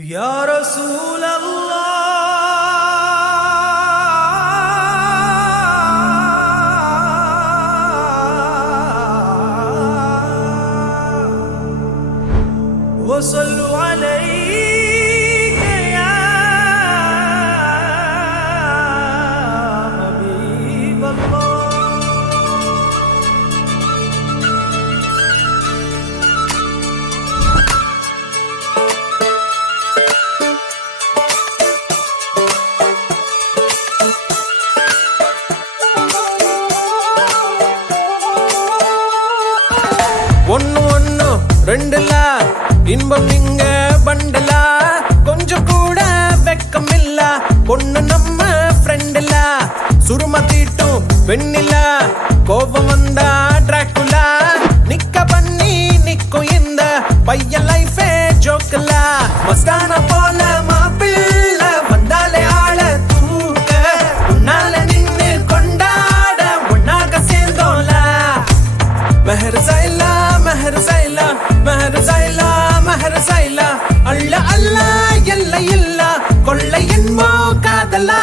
يا رسول الله وصلوا عليك يا حبيب الله. ஒன்னு ஒன்னு ரெண்டுல இன்பம் இங்க பண்டல கொஞ்சம் கூட வெக்கம் இல்ல பொண்ணு நம்ம ஃப்ரெண்டுல சுரும தீட்டும் வெண்ணில கோபம் வந்தா டிராக்குலா நிக்க பண்ணி நிக்கும் இந்த பையன் லைஃபே ஜோக்கல மஸ்தான போல மாப்பிள்ள வந்தாலே ஆள தூக்க உன்னால நின்னு கொண்டாட ஒன்னாக சேர்ந்தோல மெஹர் சைலா மெஹர் சைலா மெஹர் சைலா மெஹர் சைலா அல்ல அல்ல எல்ல இல்ல கொள்ளை என்போ காதலா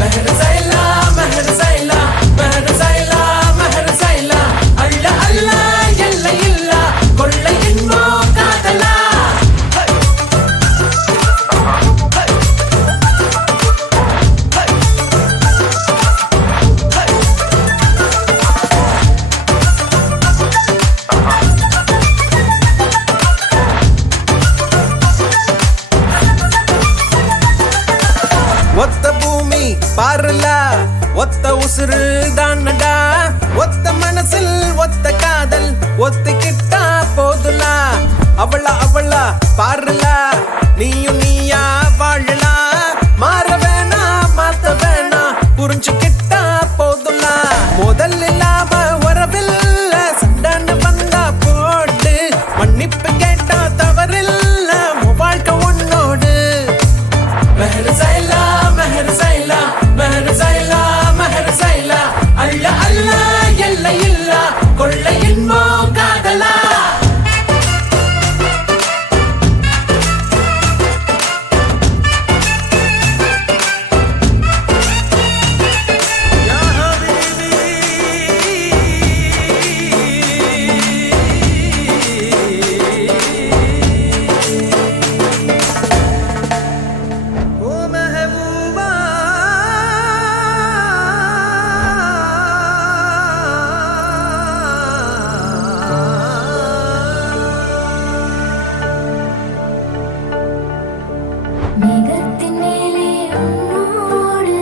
மெஹர் சைலா மெஹர் சைலா மெஹர் சைலா மெஹர் சைலா அல்ல அல்ல எல்ல இல்ல கொள்ளை என்போ காதலா. ஒத்த பூமி பாருல ஒத்த உசுறு தானடா ஒத்த மனசில் ஒத்த காதல் ஒத்துக்கிட்டா போதுல அவள பாருல நீயும் நீயா வாழலா மாற வேணா மாத்த வேணா புரிஞ்சுக்கிட்டா போதுல முதல் இல்லாம வரவில்ல சண்டான்னு வந்தா போட்டு மன்னிப்பு கேட்டா தவறில்ல வாழ்க்கை உன்னோடு மெஹர் சைலா மெஹர் சைலா மெஹர் சைலா மெஹர் சைலா அல்ல அல்ல எல்ல இல்ல கொள்ளை என்போ காதலா. மேகத்தின் மேலே உன்னோடு